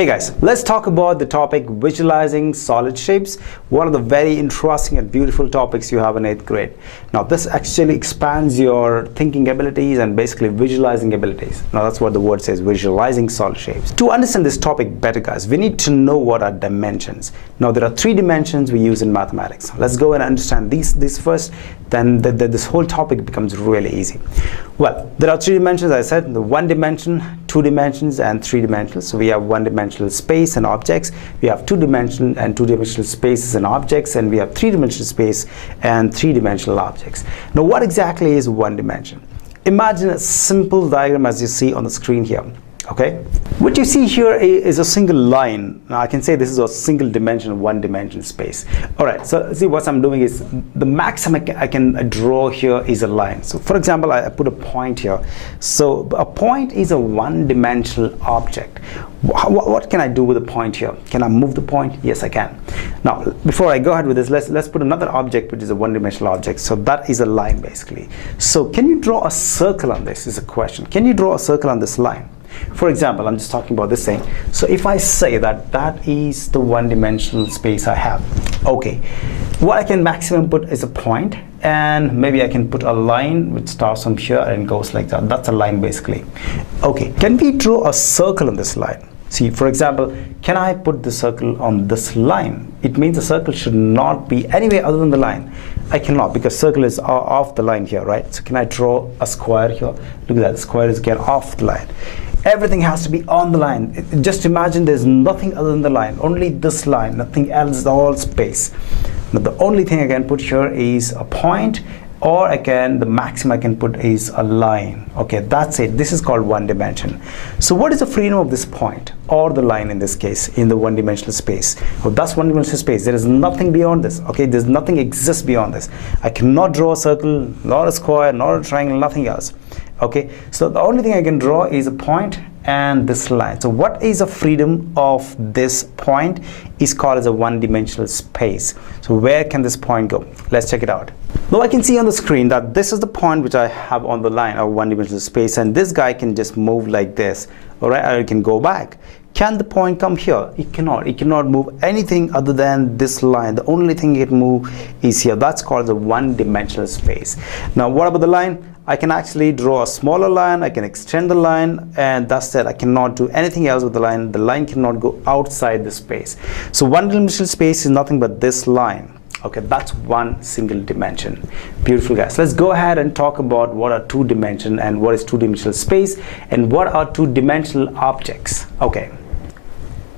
Hey guys, let's talk about the topic visualizing solid shapes. One of the very interesting and beautiful topics you have in 8th grade. Now this actually expands your thinking abilities and basically visualizing abilities. Now that's what the word says, visualizing solid shapes. To understand this topic better guys, we need to know what are dimensions. Now there are 3 dimensions we use in mathematics. Let's go and understand these first, then this whole topic becomes really easy. Well, there are 3 dimensions, I said, the 1 dimension, 2 dimensions and 3 dimensions. So we have 1-dimensional space and objects, we have 2-dimensional and 2-dimensional spaces and objects, and we have 3-dimensional space and 3-dimensional objects. Now what exactly is 1 dimension? Imagine a simple diagram as you see on the screen here. Okay, what you see here is a single line. Now I can say this is a single dimension, 1-dimensional space. All right, so see what I'm doing is the maximum I can draw here is a line. So for example, I put a point here. So a point is a 1-dimensional object. What can I do with a point here? Can I move the point? Yes, I can. Now before I go ahead with this, let's put another object which is a 1-dimensional object. So that is a line basically. So can you draw a circle on this is a question. Can you draw a circle on this line? For example, I'm just talking about this thing. So if I say that that is the 1-dimensional space I have, okay, what I can maximum put is a point, and maybe I can put a line which starts from here and goes like that. That's a line basically. Okay, can we draw a circle on this line? See, for example, can I put the circle on this line? It means the circle should not be anywhere other than the line. I cannot, because circle is off the line here, right? So can I draw a square here? Look at that, the square is again off the line. Everything has to be on the line. Just imagine there's nothing other than the line, only this line, nothing else, all space. Now the only thing I can put here is a point, or the maximum I can put is a line. Okay, that's it. This is called 1 dimension. So what is the freedom of this point or the line in this case in the 1-dimensional space? Well, that's 1-dimensional space. There is nothing beyond this. Okay, there's nothing exists beyond this. I cannot draw a circle, not a square, not a triangle, nothing else. Okay, so the only thing I can draw is a point and this line. So what is the freedom of this point is called as a 1-dimensional space. So where can this point go? Let's check it out. Now I can see on the screen that this is the point which I have on the line of 1-dimensional space, and this guy can just move like this, all right, or it can go back. Can the point come here? It cannot. It cannot move anything other than this line. The only thing it can move is here. That's called the 1-dimensional space. Now what about the line? I can actually draw a smaller line, I can extend the line, and that's it. I cannot do anything else with the line. The line cannot go outside the space. So 1-dimensional space is nothing but this line. Okay, that's 1 single dimension. Beautiful guys. Let's go ahead and talk about what are 2 dimension and what is 2-dimensional space and what are 2-dimensional objects. Okay.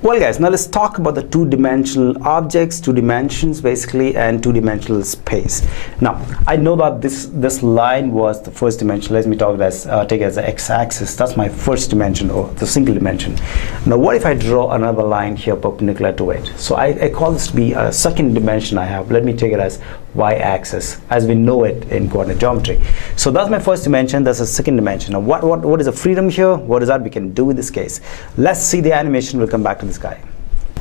Well guys, now let's talk about the 2-dimensional objects, 2 dimensions basically, and 2-dimensional space. Now I know that this line was the first dimension. Let me take it as the x-axis. That's my first dimension, or the single dimension. Now what if I draw another line here perpendicular to it? So I call this to be a second dimension I have. Let me take it as y-axis as we know it in coordinate geometry. So that's my first dimension, that's the second dimension. Now what is the freedom here? What is that we can do in this case? Let's see the animation. We'll come back to this guy.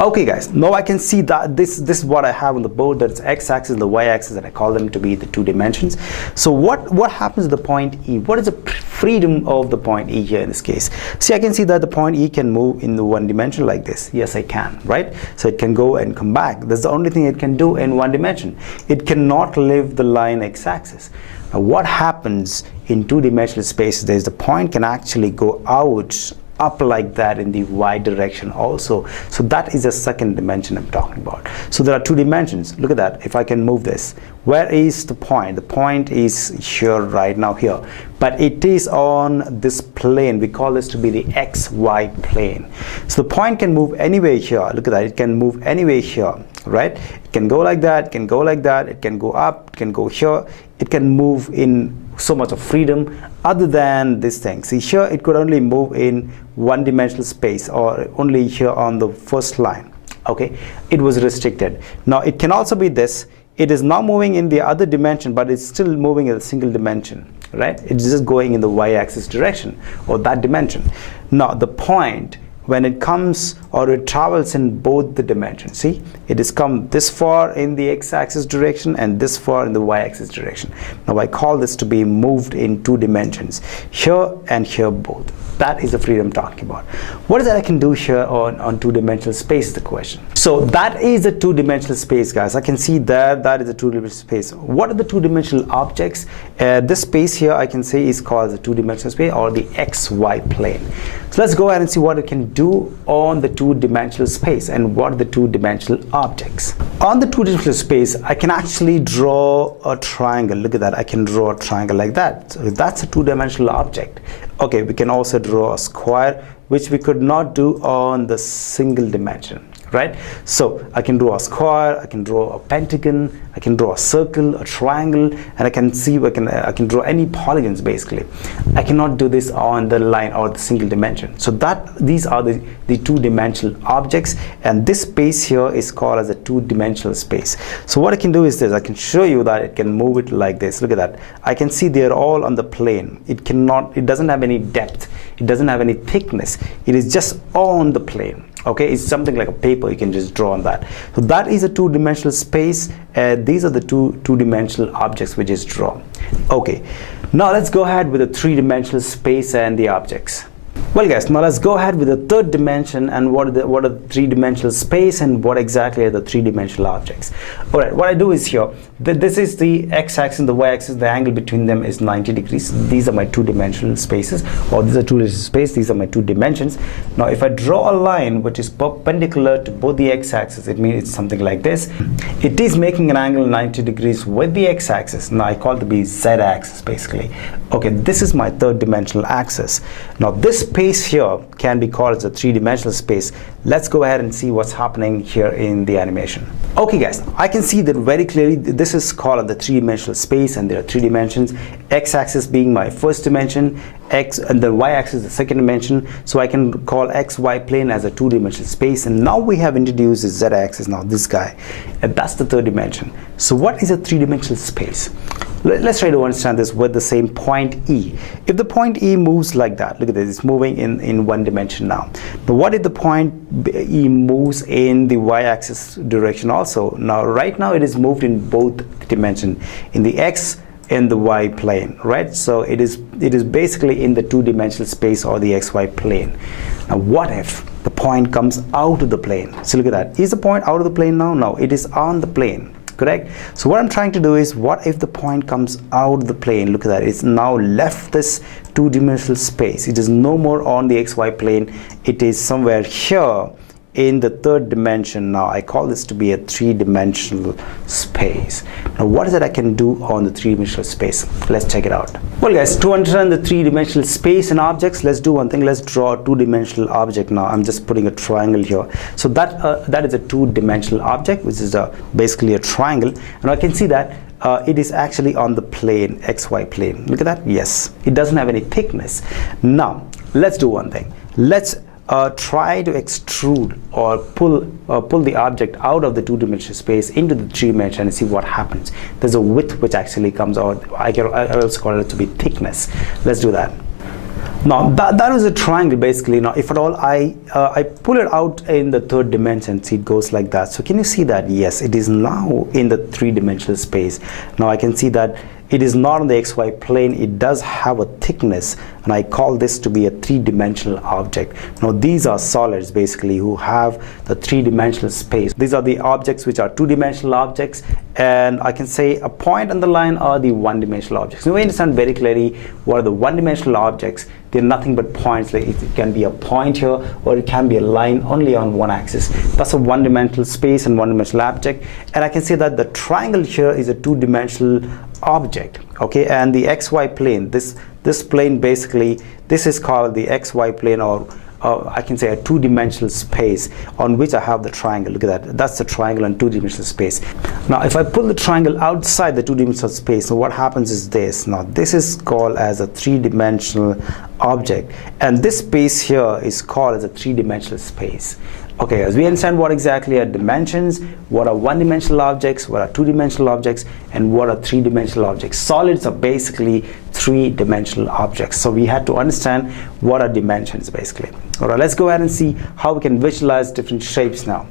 Okay guys, now I can see that this is what I have on the board, that's x-axis and the y-axis, and I call them to be the 2 dimensions. So what happens to the point E? What is the freedom of the point E here in this case? See, I can see that the point E can move in the 1 dimension like this. Yes, I can, right? So it can go and come back. That's the only thing it can do in 1 dimension. It cannot leave the line x-axis. Now what happens in 2-dimensional space is the point can actually go out up like that in the y direction also. So that is the second dimension I'm talking about. So there are 2 dimensions. Look at that. If I can move this, where is the point? The point is here, right now here, but it is on this plane. We call this to be the xy plane. So the point can move anywhere here. Look at that. It can move anywhere here, right? It can go like that, it can go like that, it can go up, it can go here. It can move in so much of freedom other than this thing. See, here it could only move in 1-dimensional space, or only here on the first line. Okay, it was restricted. Now it can also be this. It is now moving in the other dimension, but it's still moving in a single dimension, right? It's just going in the y-axis direction, or that dimension. Now the point, when it comes or it travels in both the dimensions, see, it has come this far in the x-axis direction and this far in the y-axis direction. Now I call this to be moved in 2 dimensions, here and here both. That is the freedom I'm talking about. What is that I can do here on two-dimensional space is the question. So that is a two-dimensional space, guys. I can see that is a two-dimensional space. What are the two-dimensional objects? This space here I can say is called the two-dimensional space, or the XY plane. So let's go ahead and see what it can do on the two-dimensional space and what are the two-dimensional objects. On the two-dimensional space, I can actually draw a triangle. Look at that. I can draw a triangle like that. So that's a two-dimensional object. Okay, we can also draw a square, which we could not do on the single dimension, right? So I can draw a square, I can draw a pentagon, I can draw a circle, a triangle, and I can see I can draw any polygons basically. I cannot do this on the line or the single dimension. So these are the two-dimensional objects, and this space here is called as a two-dimensional space. So what I can do is this. I can show you that it can move it like this. Look at that. I can see they're all on the plane. It doesn't have any depth. It doesn't have any thickness. It is just on the plane. Okay, it's something like a paper. You can just draw on that. So that is a two-dimensional space. These are the two-dimensional objects which is drawn. Okay, now let's go ahead with the three-dimensional space and the objects. Well guys, now let's go ahead with the third dimension and what are the three-dimensional space and what exactly are the three-dimensional objects. Alright, what I do is here, this is the x-axis and the y-axis, the angle between them is 90 degrees. These are my two-dimensional spaces, or these are two-dimensional space, these are my two dimensions. Now if I draw a line which is perpendicular to both the x-axis, it means it's something like this. It is making an angle 90 degrees with the x-axis. Now I call it to be z-axis basically. Okay, this is my third dimensional axis. Now this space here can be called as a three-dimensional space. Let's go ahead and see what's happening here in the animation. Okay guys, I can see that very clearly. This is called the three-dimensional space, and there are three dimensions. X-axis being my first dimension, x and the y-axis the second dimension. So I can call XY plane as a two-dimensional space, and now we have introduced the z-axis. Now this guy, and that's the third dimension. So what is a three-dimensional space? Let's try to understand this with the same point E. If the point E moves like that, look at this, it's moving in one dimension now. But what if the point E moves in the y-axis direction also? Now, right now it is moved in both dimensions, in the x and the y plane, right? So it is basically in the two-dimensional space or the XY plane. Now, what if the point comes out of the plane? So look at that. Is the point out of the plane now? No, it is on the plane. Correct? So what I'm trying to do is, what if the point comes out of the plane? Look at that. It's now left this two-dimensional space. It is no more on the XY plane. It is somewhere here in the third dimension. Now I call this to be a three-dimensional space. Now what is it I can do on the three-dimensional space? Let's check it out. Well guys, to understand the three-dimensional space and objects, let's do one thing. Let's draw a two-dimensional object. Now I'm just putting a triangle here. So that is a two-dimensional object, which is basically a triangle, and I can see that it is actually on the plane, XY plane. Look at that. Yes, it doesn't have any thickness. Now let's do one thing. Let's try to extrude or pull the object out of the two-dimensional space into the three-dimensional and see what happens. There's a width which actually comes out. I also call it to be thickness. Let's do that. Now that is a triangle basically. Now if at all I pull it out in the third dimension, see, it goes like that. So can you see that? Yes, it is now in the three-dimensional space. Now I can see that it is not on the XY plane. It does have a thickness, and I call this to be a three-dimensional object. Now these are solids basically who have the three-dimensional space. These are the objects which are two-dimensional objects, and I can say a point and the line are the one-dimensional objects. Now we understand very clearly what are the one-dimensional objects. They're nothing but points. Like it can be a point here, or it can be a line only on one axis. That's a one-dimensional space and one-dimensional object. And I can say that the triangle here is a two-dimensional object. Okay, and the XY plane, this plane basically, this is called the XY plane, or I can say a two-dimensional space on which I have the triangle. Look at that. That's the triangle and two-dimensional space. Now if I pull the triangle outside the two-dimensional space, so what happens is this. Now this is called as a three-dimensional object, and this space here is called as a three-dimensional space. Okay, as we understand what exactly are dimensions, what are one-dimensional objects, what are two-dimensional objects, and what are three-dimensional objects. Solids are basically three-dimensional objects. So we had to understand what are dimensions basically. All right, let's go ahead and see how we can visualize different shapes now.